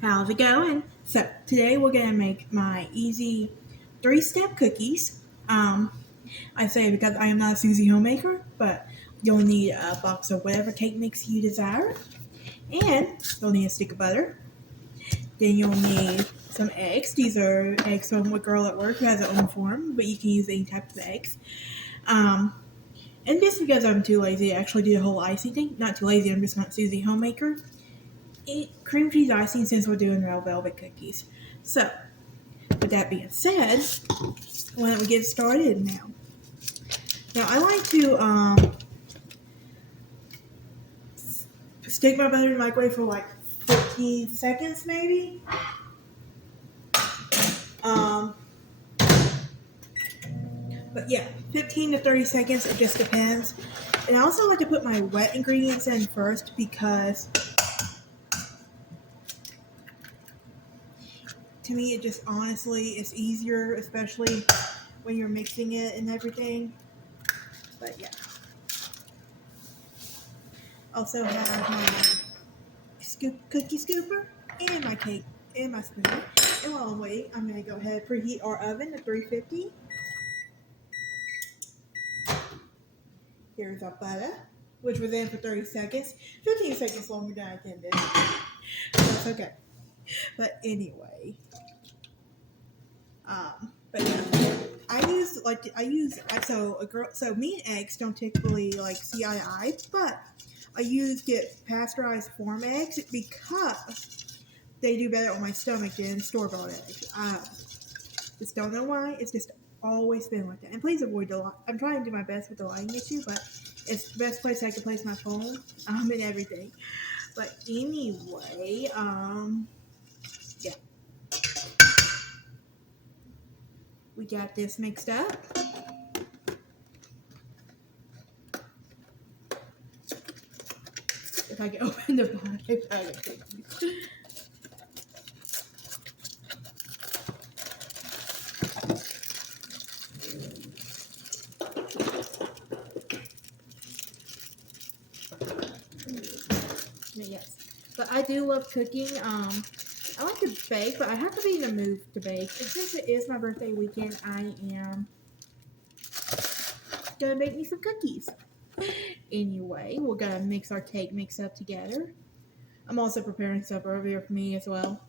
How's it going? So today we're gonna make my easy three-step cookies. I say because I am not a Susie homemaker, but you'll need a box of whatever cake mix you desire, and you'll need a stick of butter. Then you'll need some eggs. These are eggs from a girl at work who has her own form, but you can use any type of eggs. Um, and just because I'm too lazy to actually do the whole icing thing, not too lazy, I'm just not Susie homemaker. Eat cream cheese icing since we're doing red velvet cookies. So, with that being said, why don't we get started now? Now, I like to stick my butter in the microwave for like 15 seconds, maybe. Um, but yeah, 15 to 30 seconds, it just depends. And I also like to put my wet ingredients in first because to me, it just honestly is easier, especially when you're mixing it and everything. But yeah. Also have my cookie scooper and my cake and my spoon. And while I'm waiting, I'm going to go ahead and preheat our oven to 350. Here's our butter, which was in for 30 seconds. 15 seconds longer than I intended. That's okay. But anyway, but yeah, so me and eggs don't typically like see eye to eye, but I get pasteurized farm eggs because they do better on my stomach than store-bought eggs. Just don't know why. It's just always been like that. And please avoid the light. I'm trying to do my best with the lighting issue, but it's the best place I can place my phone and everything. But anyway, yeah, we got this mixed up. If I can open the bag. Yes, but I do love cooking. I like to bake, but I have to be in the mood to bake. And since it is my birthday weekend, I am gonna make me some cookies. Anyway, we're gonna mix our cake mix up together. I'm also preparing supper over here for me as well.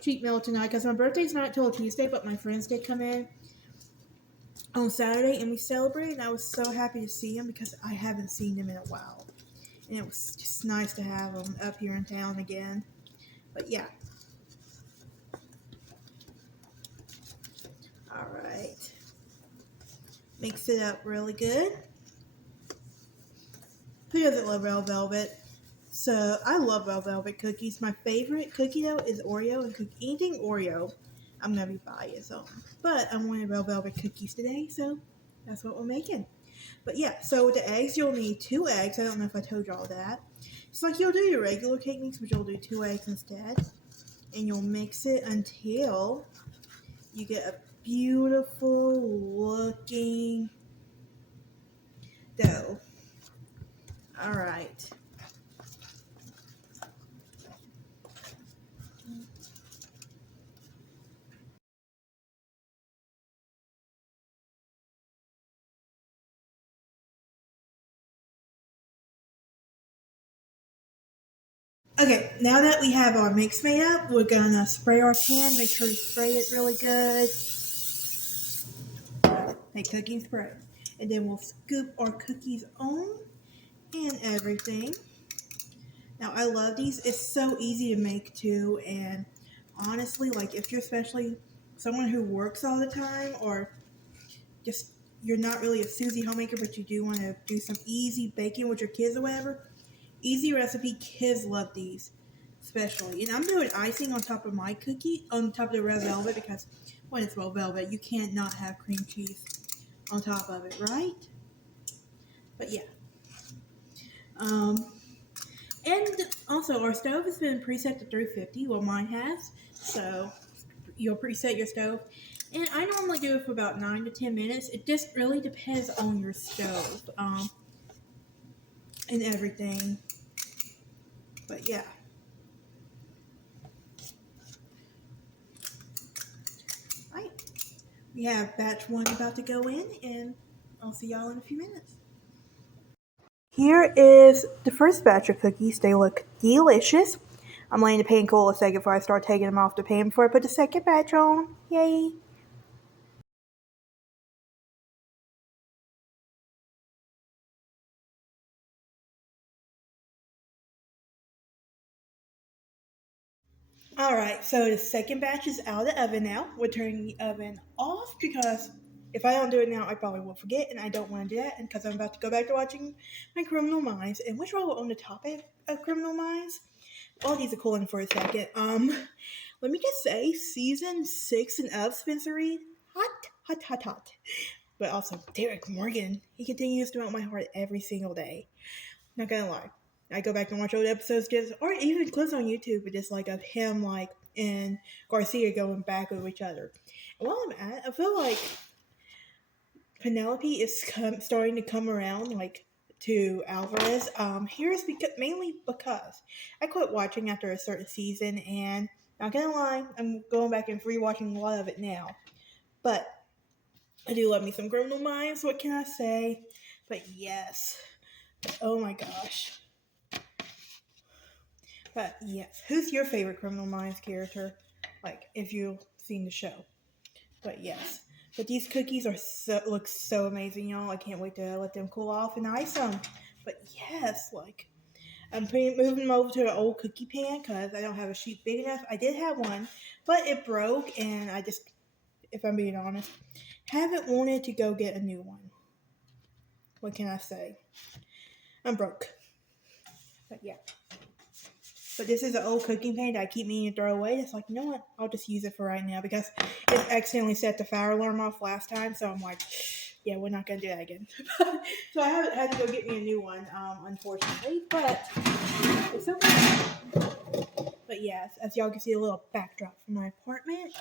Cheat meal tonight because my birthday's not until Tuesday, but my friends did come in on Saturday and we celebrated. And I was so happy to see them because I haven't seen them in a while, and it was just nice to have them up here in town again. But yeah, all right, mix it up really good. Who doesn't love red velvet? So I love red velvet cookies. My favorite cookie though is Oreo and anything Oreo. I'm gonna be biased on, but I wanted red velvet cookies today, so that's what we're making. But yeah, so with the eggs, you'll need 2 eggs. I don't know if I told y'all that. It's like you'll do your regular cake mix, but you'll do 2 eggs instead, and you'll mix it until you get a beautiful looking dough. All right. Okay, now that we have our mix made up, we're gonna spray our pan. Make sure you spray it really good. Like cooking spray. And then we'll scoop our cookies on and everything. Now, I love these. It's so easy to make too. And honestly, like if you're especially someone who works all the time or just you're not really a Susie homemaker, but you do want to do some easy baking with your kids or whatever, easy recipe. Kids love these, especially. And I'm doing icing on top of my cookie, on top of the red velvet, because when it's red velvet, you can't not have cream cheese on top of it, right? But yeah. Um, and also, our stove has been preset to 350. Well, mine has. So you'll preset your stove. And I normally do it for about 9 to 10 minutes. It just really depends on your stove and everything. But yeah. We have batch one about to go in, and I'll see y'all in a few minutes. Here is the first batch of cookies. They look delicious. I'm letting the pan cool a second before I start taking them off the pan before I put the second batch on. Yay! Alright, so the second batch is out of the oven now. We're turning the oven off because if I don't do it now, I probably will forget, and I don't want to do that. And because I'm about to go back to watching my Criminal Minds, and which while we're on the topic of Criminal Minds, all these are cooling for a second. Let me just say, season 6 and up, Spencer Reed, hot, hot, hot, hot. But also, Derek Morgan, he continues to melt my heart every single day. Not gonna lie. I go back and watch old episodes just or even clips on YouTube but just like of him like and Garcia going back with each other. And while I'm at it, I feel like Penelope is starting to come around like to Alvarez. Here's mainly because I quit watching after a certain season and not gonna lie, I'm going back and rewatching a lot of it now. But I do love me some Criminal Minds, what can I say? But yes. Oh my gosh. But yes, who's your favorite Criminal Minds character? Like, if you've seen the show. But yes, but these cookies are look so amazing, y'all. I can't wait to let them cool off and ice them. But yes, like I'm moving them over to an old cookie pan because I don't have a sheet big enough. I did have one, but it broke, and I just, if I'm being honest, haven't wanted to go get a new one. What can I say? I'm broke. But yeah. But this is an old cooking pan that I keep meaning to throw away. It's like, you know what? I'll just use it for right now because it accidentally set the fire alarm off last time. So I'm like, yeah, we're not going to do that again. So I haven't had to go get me a new one, unfortunately. But it's okay. But yes, as y'all can see, a little backdrop from my apartment.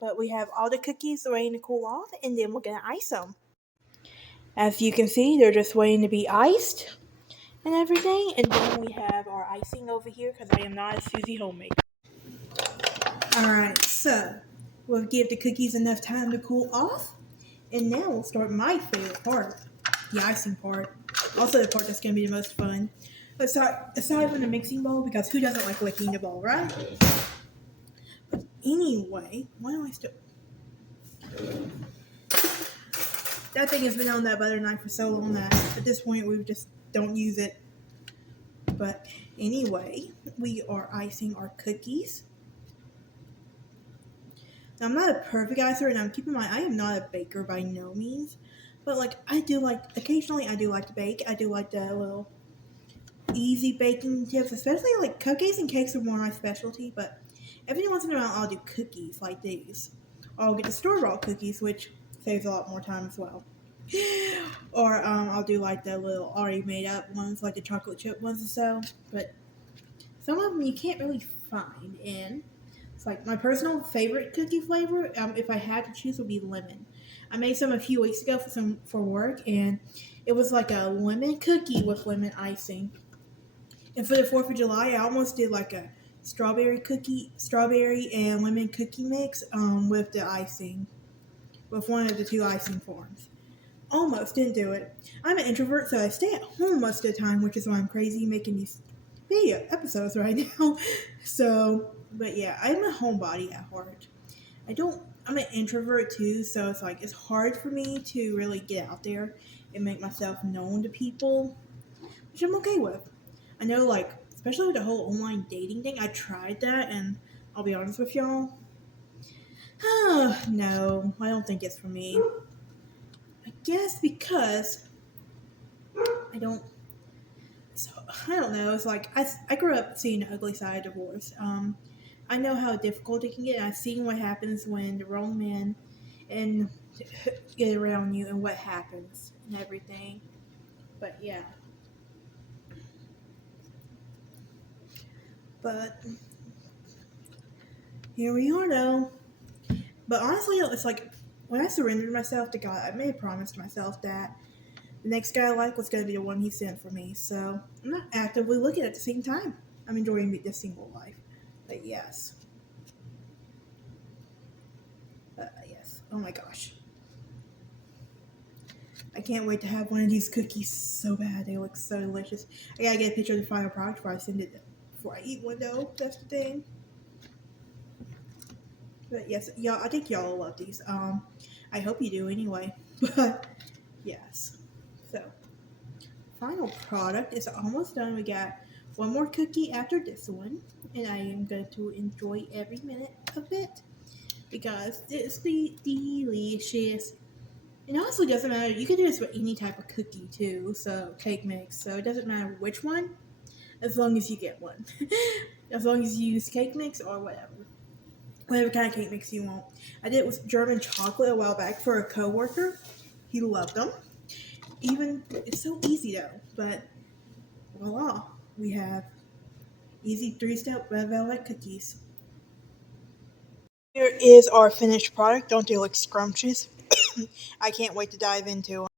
But we have all the cookies waiting to cool off, and then we're going to ice them. As you can see, they're just waiting to be iced and everything. And then we have our icing over here because I am not a Susie homemaker. Alright, so we'll give the cookies enough time to cool off. And now we'll start my favorite part, the icing part. Also the part that's going to be the most fun. Aside from the mixing bowl, because who doesn't like licking the bowl, right? But anyway, why do I still... That thing has been on that butter knife for so long that at this point we just don't use it. But anyway, we are icing our cookies. Now, I'm not a perfect icer, and I'm keeping in mind I am not a baker by no means. But like occasionally I do like to bake. I do like the little easy baking tips, especially like cupcakes and cakes are more my specialty. But every once in a while I'll do cookies like these. Or I'll get the store-bought cookies, which saves a lot more time as well. Or I'll do like the little already made up ones, like the chocolate chip ones and so. But some of them you can't really find, and it's like my personal favorite cookie flavor, if I had to choose, would be lemon. I made some a few weeks ago for work, and it was like a lemon cookie with lemon icing. And for the 4th of July, I almost did like a strawberry and lemon cookie mix with the icing, with one of the two icing forms. Almost didn't do it. I'm an introvert, so I stay at home most of the time, which is why I'm crazy making these video episodes right now. So, but yeah, I'm a homebody at heart. I'm an introvert too, so it's like it's hard for me to really get out there and make myself known to people, which I'm okay with. I know, like, especially with the whole online dating thing, I tried that, and I'll be honest with y'all. No, I don't think it's for me. I guess because I don't. So I don't know. It's like I grew up seeing the ugly side of divorce. I know how difficult it can get. And I've seen what happens when the wrong men and get around you and what happens and everything. But yeah. But here we are though. But honestly, it's like when I surrendered myself to God, I made a promise to myself that the next guy I like was going to be the one He sent for me. So I'm not actively looking at the same time. I'm enjoying this single life. But yes. Yes. Oh my gosh. I can't wait to have one of these cookies so bad. They look so delicious. I gotta get a picture of the final product before I send it, before I eat one though. That's the thing. But yes, y'all, I think y'all will love these. I hope you do anyway. But yes. So, final product is almost done. We got one more cookie after this one, and I am going to enjoy every minute of it because it's delicious. It also doesn't matter. You can do this with any type of cookie too. So cake mix. So it doesn't matter which one, as long as you get one. As long as you use cake mix or whatever kind of cake mix you want. I did it with German chocolate a while back for a coworker. He loved them. Even it's so easy though. But voila, we have easy 3-step red velvet cookies. Here is our finished product. Don't they look scrumptious? I can't wait to dive into them.